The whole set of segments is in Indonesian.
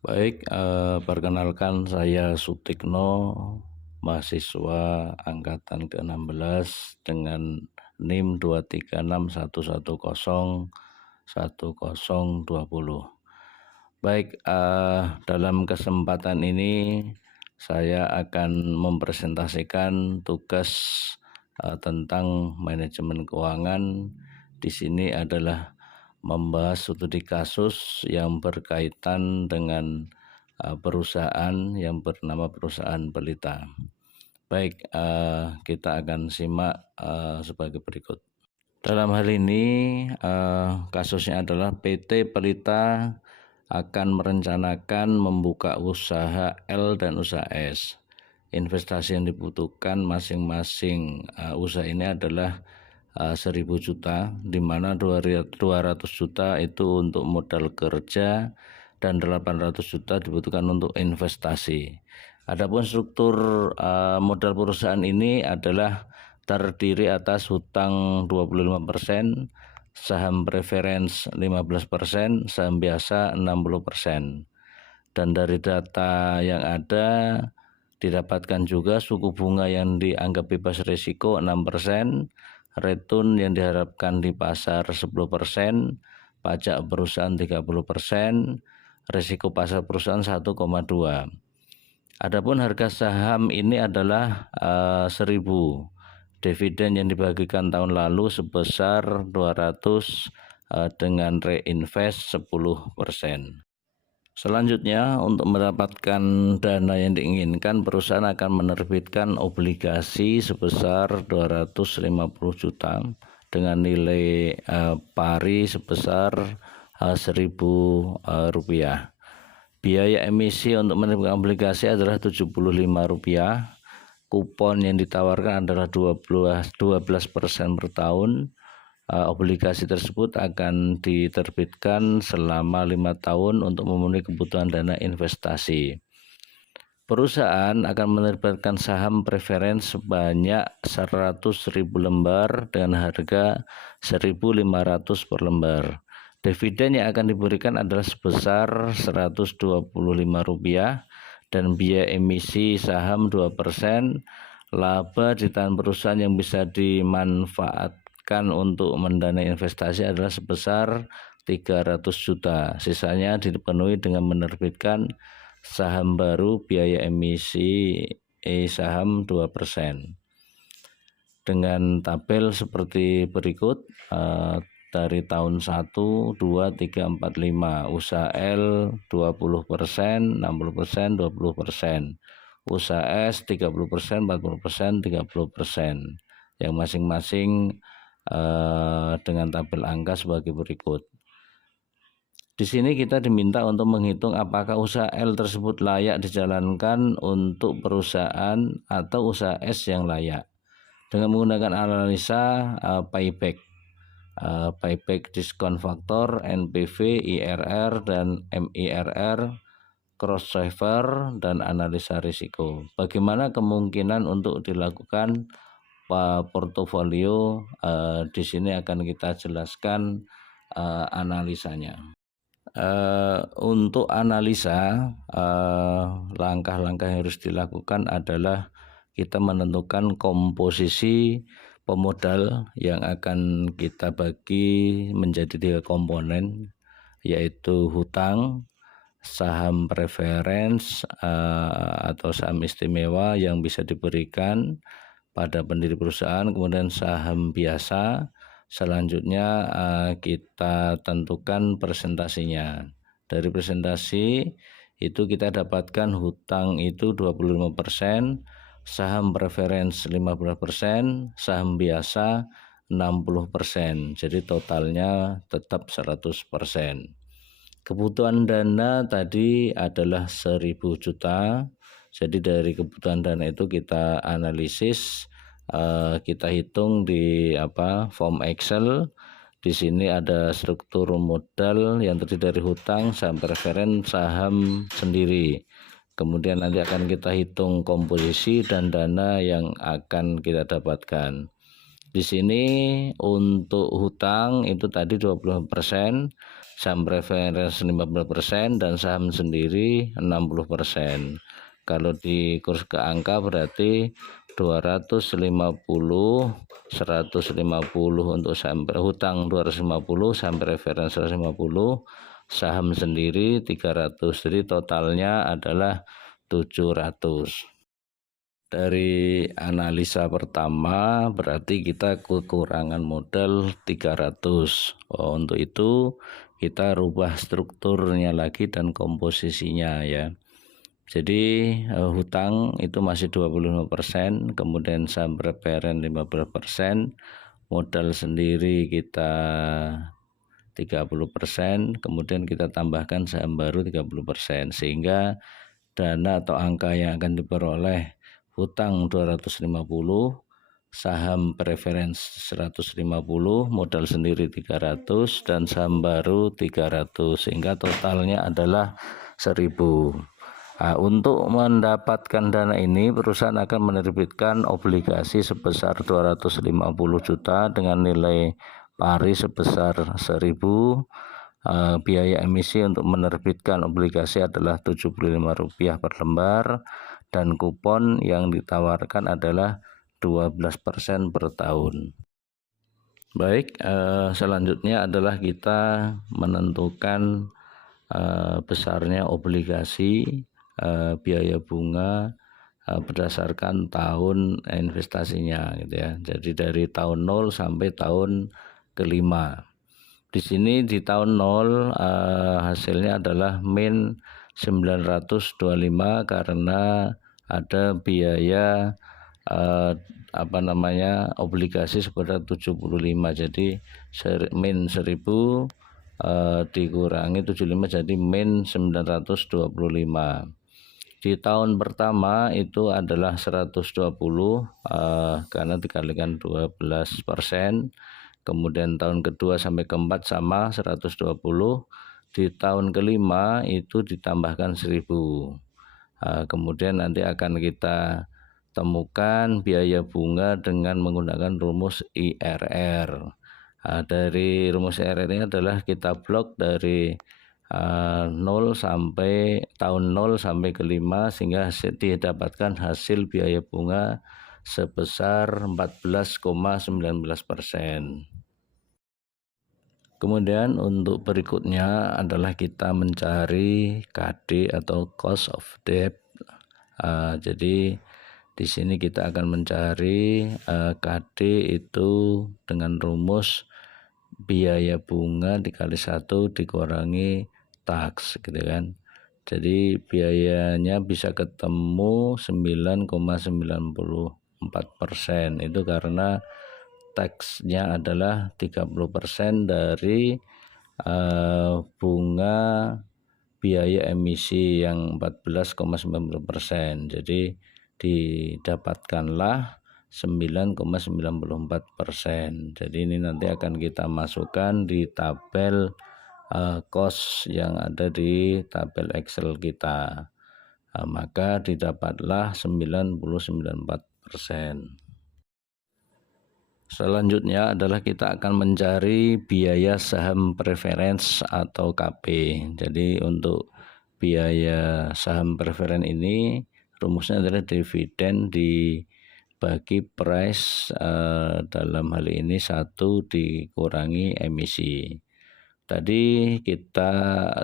Baik, perkenalkan saya Sutikno, mahasiswa angkatan ke-16 dengan NIM 23611010020. Baik, dalam kesempatan ini saya akan mempresentasikan tugas tentang manajemen keuangan. Di sini adalah membahas studi kasus yang berkaitan dengan perusahaan yang bernama perusahaan Pelita. Baik, kita akan simak sebagai berikut. Dalam hal ini kasusnya adalah PT Pelita akan merencanakan membuka usaha L dan usaha S. Investasi yang dibutuhkan masing-masing usaha ini adalah 1.000 juta, di mana 200 juta itu untuk modal kerja dan 800 juta dibutuhkan untuk investasi. Adapun struktur modal perusahaan ini adalah terdiri atas hutang 25%, saham preference 15%, saham biasa 60%. Dan dari data yang ada didapatkan juga suku bunga yang dianggap bebas risiko 6%, return yang diharapkan di pasar 10%, pajak perusahaan 30%, risiko pasar perusahaan 1,2. Adapun harga saham ini adalah 1.000. Dividen yang dibagikan tahun lalu sebesar 200 dengan reinvest 10%. Selanjutnya, untuk mendapatkan dana yang diinginkan, perusahaan akan menerbitkan obligasi sebesar 250 juta dengan nilai pari sebesar 1.000 rupiah. Biaya emisi untuk menerbitkan obligasi adalah 75 rupiah. Kupon yang ditawarkan adalah 12% per tahun. Obligasi tersebut akan diterbitkan selama 5 tahun untuk memenuhi kebutuhan dana investasi. Perusahaan akan menerbitkan saham preference sebanyak 100.000 lembar dengan harga 1.500 per lembar. Dividen yang akan diberikan adalah sebesar 125 rupiah dan biaya emisi saham 2%. Laba di tangan perusahaan yang bisa dimanfaatkan untuk mendanai investasi adalah sebesar 300 juta. Sisanya dipenuhi dengan menerbitkan saham baru biaya emisi saham 2%. Dengan tabel seperti berikut, dari tahun 1, 2, 3, 4, 5. Usaha L 20%, 60%, 20%. Usaha S 30%, 40%, 30%. Yang masing-masing dengan tabel angka sebagai berikut. Di sini kita diminta untuk menghitung apakah usaha L tersebut layak dijalankan untuk perusahaan atau usaha S yang layak. Dengan menggunakan analisa payback diskon faktor, NPV, IRR, dan MIRR, crossover, dan analisa risiko. Bagaimana kemungkinan untuk dilakukan portofolio? Di sini akan kita jelaskan analisanya. Untuk analisa, langkah-langkah yang harus dilakukan adalah kita menentukan komposisi pemodal yang akan kita bagi menjadi 3 komponen, yaitu hutang, saham preference atau saham istimewa yang bisa diberikan pada pendiri perusahaan, kemudian saham biasa. Selanjutnya kita tentukan presentasinya. Dari presentasi itu kita dapatkan hutang itu 25%, saham preference 15%, saham biasa 60%. Jadi totalnya tetap 100%. Kebutuhan dana tadi adalah 1.000 juta. Jadi dari kebutuhan dana itu kita analisis, kita hitung di form Excel. Di sini ada struktur modal yang terdiri dari hutang, saham preferen, saham sendiri. Kemudian nanti akan kita hitung komposisi dan dana yang akan kita dapatkan. Di sini untuk hutang itu tadi 20%, saham preference 15% dan saham sendiri 60%. Kalau di kurs ke angka berarti 250, 150 untuk saham hutang 250, saham preference 150, saham sendiri 300. Jadi totalnya adalah 700. Dari analisa pertama berarti kita kekurangan modal 300. Untuk itu kita rubah strukturnya lagi dan komposisinya ya. Jadi hutang itu masih 25%, kemudian saham preference 15%, modal sendiri kita 30%, kemudian kita tambahkan saham baru 30%, sehingga dana atau angka yang akan diperoleh hutang 250, saham preference 150, modal sendiri 300 dan saham baru 300, sehingga totalnya adalah 1000. Nah, untuk mendapatkan dana ini perusahaan akan menerbitkan obligasi sebesar 250 juta dengan nilai pari sebesar 1000. Biaya emisi untuk menerbitkan obligasi adalah Rp75 per lembar dan kupon yang ditawarkan adalah 12% per tahun. Baik, selanjutnya adalah kita menentukan besarnya obligasi, biaya bunga berdasarkan tahun investasinya gitu ya. Jadi dari tahun 0 sampai tahun kelima. Di sini di tahun 0 hasilnya adalah min 925 karena ada biaya obligasi sebesar 75. Jadi min 1000 dikurangi 75 jadi min 925. Di tahun pertama itu adalah 120 karena dikalikan 12%. Kemudian tahun kedua sampai keempat sama 120. Di tahun kelima itu ditambahkan 1000. Kemudian nanti akan kita temukan biaya bunga dengan menggunakan rumus IRR. Dari rumus IRR ini adalah kita blok dari 0 sampai tahun 0 sampai ke 5 sehingga didapatkan hasil biaya bunga sebesar 14,19%. Kemudian untuk berikutnya adalah kita mencari KD atau cost of debt. Jadi di sini kita akan mencari KD itu dengan rumus biaya bunga dikali 1 dikurangi tax gitu kan. Jadi biayanya bisa ketemu 9,94%. Itu karena taxnya adalah 30% dari bunga biaya emisi yang 14,90%. Jadi didapatkanlah 9,94%. Jadi ini nanti akan kita masukkan di tabel cost yang ada di tabel Excel kita. Maka didapatlah 9,94%. Selanjutnya adalah kita akan mencari biaya saham preference atau KP. Jadi untuk biaya saham preference ini rumusnya adalah dividen dibagi price, dalam hal ini 1 dikurangi emisi. Tadi kita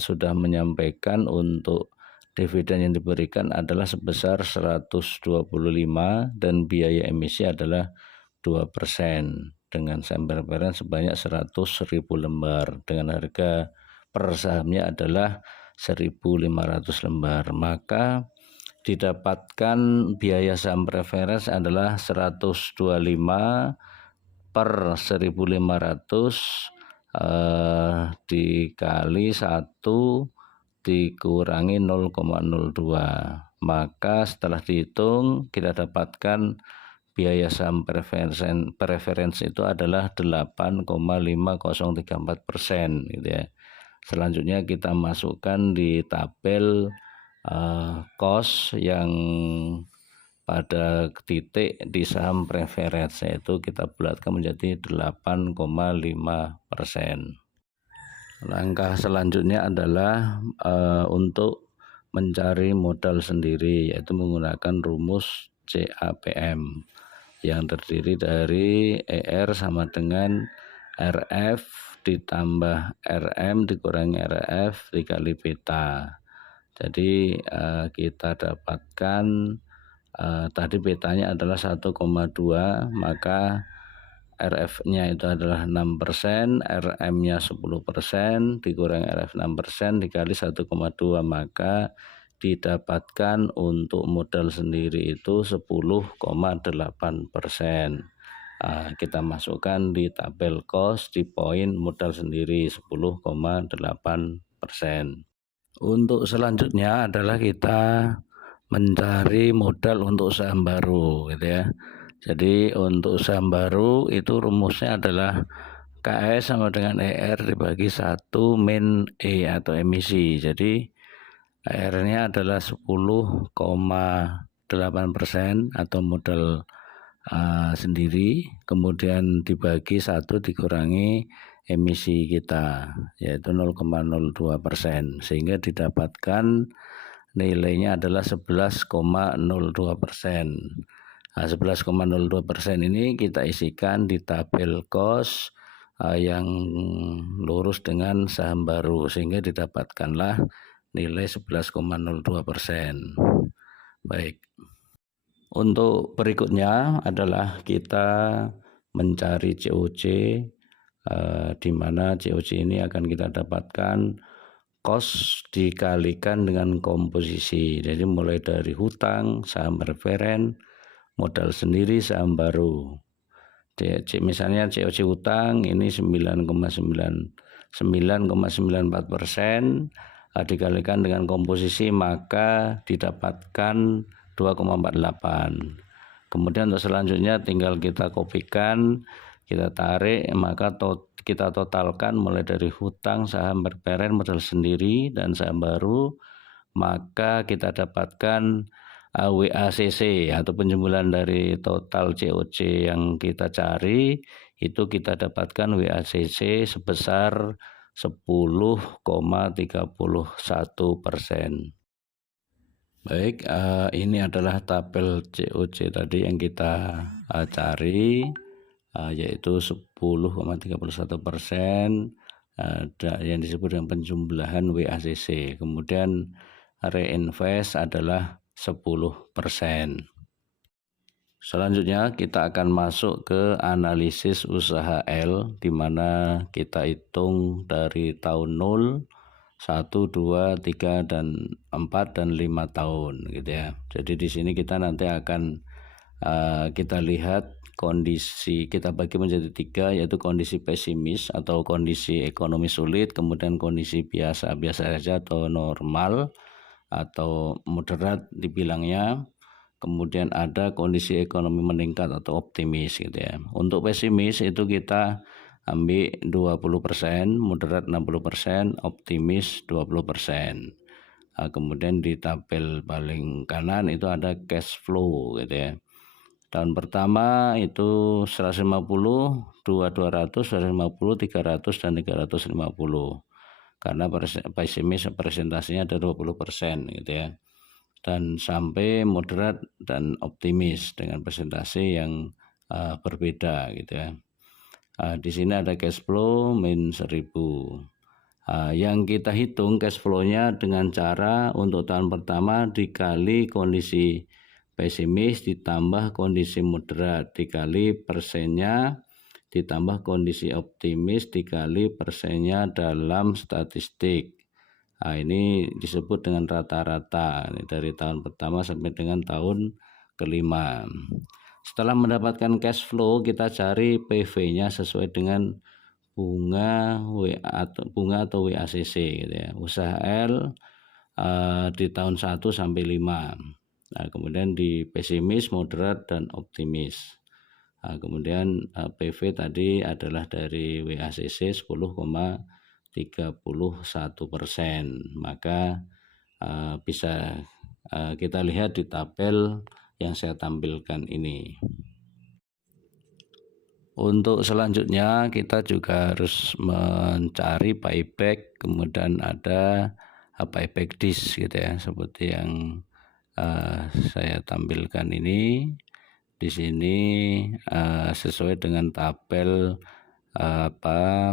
sudah menyampaikan untuk dividen yang diberikan adalah sebesar 125 dan biaya emisi adalah 2% dengan saham preference sebanyak 100.000 lembar dengan harga per sahamnya adalah 1.500 lembar. Maka didapatkan biaya saham preference adalah 125 per 1.500 dikali 1 dikurangi 0,02. Maka setelah dihitung kita dapatkan biaya saham preference itu adalah 8,5034% gitu ya. Selanjutnya kita masukkan di tabel cost yang pada titik di saham preference, yaitu kita bulatkan menjadi 8,5%. Langkah selanjutnya adalah untuk mencari modal sendiri, yaitu menggunakan rumus CAPM yang terdiri dari ER sama dengan RF ditambah RM dikurangi RF dikali beta. Jadi kita dapatkan tadi betanya adalah 1,2, maka RF-nya itu adalah 6%, RM-nya 10%, dikurangi RF 6% dikali 1,2, maka didapatkan untuk modal sendiri itu 10,8%. Kita masukkan di tabel cost di poin modal sendiri 10,8%. Untuk selanjutnya adalah kita mencari modal untuk saham baru, gitu ya. Jadi untuk saham baru itu rumusnya adalah KS sama dengan ER dibagi 1 min E atau emisi. Jadi ER-nya adalah 10,8% atau modal sendiri, kemudian dibagi 1 dikurangi emisi kita, yaitu 0,02%, sehingga didapatkan nilainya adalah 11,02%. 11,02% ini kita isikan di tabel cost yang lurus dengan saham baru, sehingga didapatkanlah nilai 11,02%. Baik. Untuk berikutnya adalah kita mencari COC, di mana COC ini akan kita dapatkan cost dikalikan dengan komposisi. Jadi mulai dari hutang, saham referen, modal sendiri, saham baru. Misalnya COC hutang ini 9,94%, dikalikan dengan komposisi maka didapatkan 2,48. Kemudian untuk selanjutnya tinggal kita kopikan, kita tarik, maka kita totalkan mulai dari hutang, saham referen, modal sendiri, dan saham baru, maka kita dapatkan WACC atau penjumlahan dari total COC yang kita cari, itu kita dapatkan WACC sebesar 10,31%. Baik, ini adalah tabel COC tadi yang kita cari, yaitu 10,31%, yang disebut dengan penjumlahan WACC. Kemudian reinvest adalah 10%. Selanjutnya kita akan masuk ke analisis usaha L, di mana kita hitung dari tahun 0, 1, 2, 3, dan 4, dan 5 tahun, gitu ya. Jadi di sini kita nanti akan kita lihat kondisi, kita bagi menjadi 3, yaitu kondisi pesimis atau kondisi ekonomi sulit, kemudian kondisi biasa-biasa saja atau normal atau moderat dibilangnya, kemudian ada kondisi ekonomi meningkat atau optimis, gitu ya. Untuk pesimis itu kita ambil 20%, moderat 60%, optimis 20%. Kemudian di tabel paling kanan itu ada cash flow, gitu ya. Tahun pertama itu 150, 200, 150, 300, dan 350. Karena pesimis presentasinya ada 20%, gitu ya. Dan sampai moderat dan optimis dengan presentasi yang berbeda, gitu ya. Di sini ada cash flow min 1000. Yang kita hitung cash flow-nya dengan cara untuk tahun pertama dikali kondisi pesimis ditambah kondisi moderat dikali persennya ditambah kondisi optimis dikali persennya dalam statistik. Ini disebut dengan rata-rata dari tahun pertama sampai dengan tahun kelima. Setelah mendapatkan cash flow, kita cari PV-nya sesuai dengan bunga atau WACC, gitu ya. Usaha L di tahun 1 sampai 5. Kemudian di pesimis, moderat, dan optimis. Kemudian PV tadi adalah dari WACC 10,31%. Maka bisa kita lihat di tabel yang saya tampilkan ini. Untuk selanjutnya kita juga harus mencari buyback, kemudian ada buyback disk gitu ya, seperti yang saya tampilkan ini. Di sini sesuai dengan tabel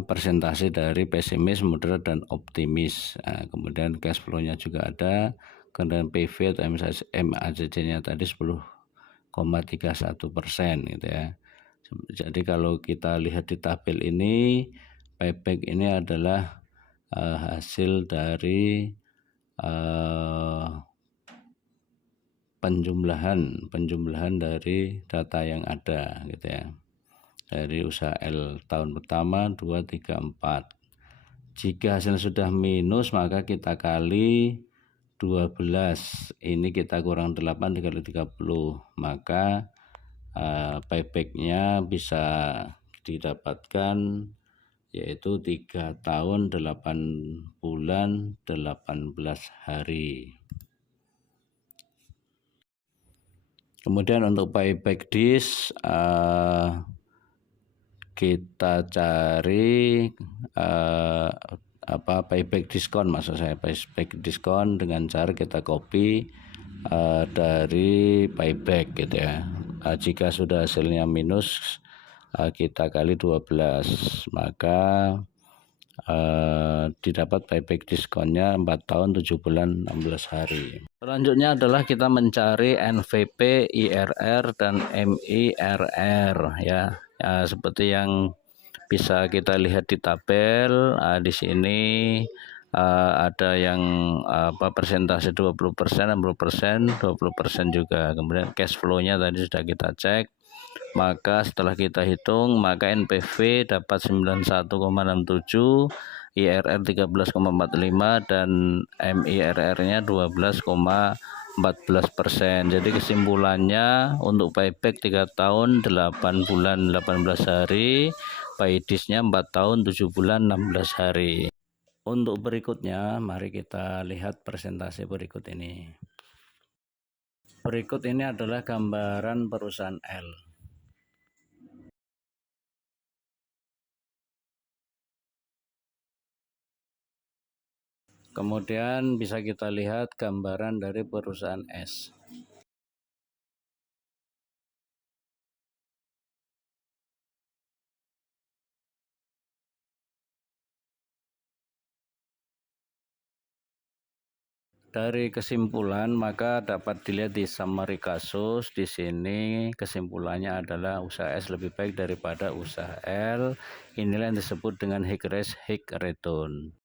persentase dari pesimis, moderat, dan optimis. Kemudian cash flow-nya juga ada, kemudian PV atau MACC-nya tadi 10,31% gitu ya. Jadi kalau kita lihat di tabel ini, buyback ini adalah hasil dari penjumlahan dari data yang ada gitu ya, dari usaha L tahun pertama 2, 3, 4. Jika hasilnya sudah minus maka kita kali 12, ini kita kurang 8 dikali 30, maka paybacknya bisa didapatkan yaitu 3 tahun 8 bulan 18 hari. Kemudian untuk payback disk kita cari payback diskon, maksud saya payback diskon dengan cara kita copy dari payback gitu ya. Jika sudah hasilnya minus kita kali 12, maka didapat payback diskonnya 4 tahun 7 bulan 16 hari. Selanjutnya adalah kita mencari NVP, IRR, dan MIRR ya. Seperti yang bisa kita lihat di tabel di sini ada yang persentase 20%, 60%, 20% juga. Kemudian cash flow-nya tadi sudah kita cek. Maka setelah kita hitung, maka NPV dapat 91,67, IRR 13,45, dan MIRR-nya 12,14%. Jadi kesimpulannya untuk payback 3 tahun 8 bulan 18 hari, paydisknya 4 tahun 7 bulan 16 hari. Untuk berikutnya, mari kita lihat presentasi berikut ini. Berikut ini adalah gambaran perusahaan L. Kemudian bisa kita lihat gambaran dari perusahaan S. Dari kesimpulan maka dapat dilihat di summary kasus. Di sini kesimpulannya adalah usaha S lebih baik daripada usaha L. Inilah yang disebut dengan high risk high return.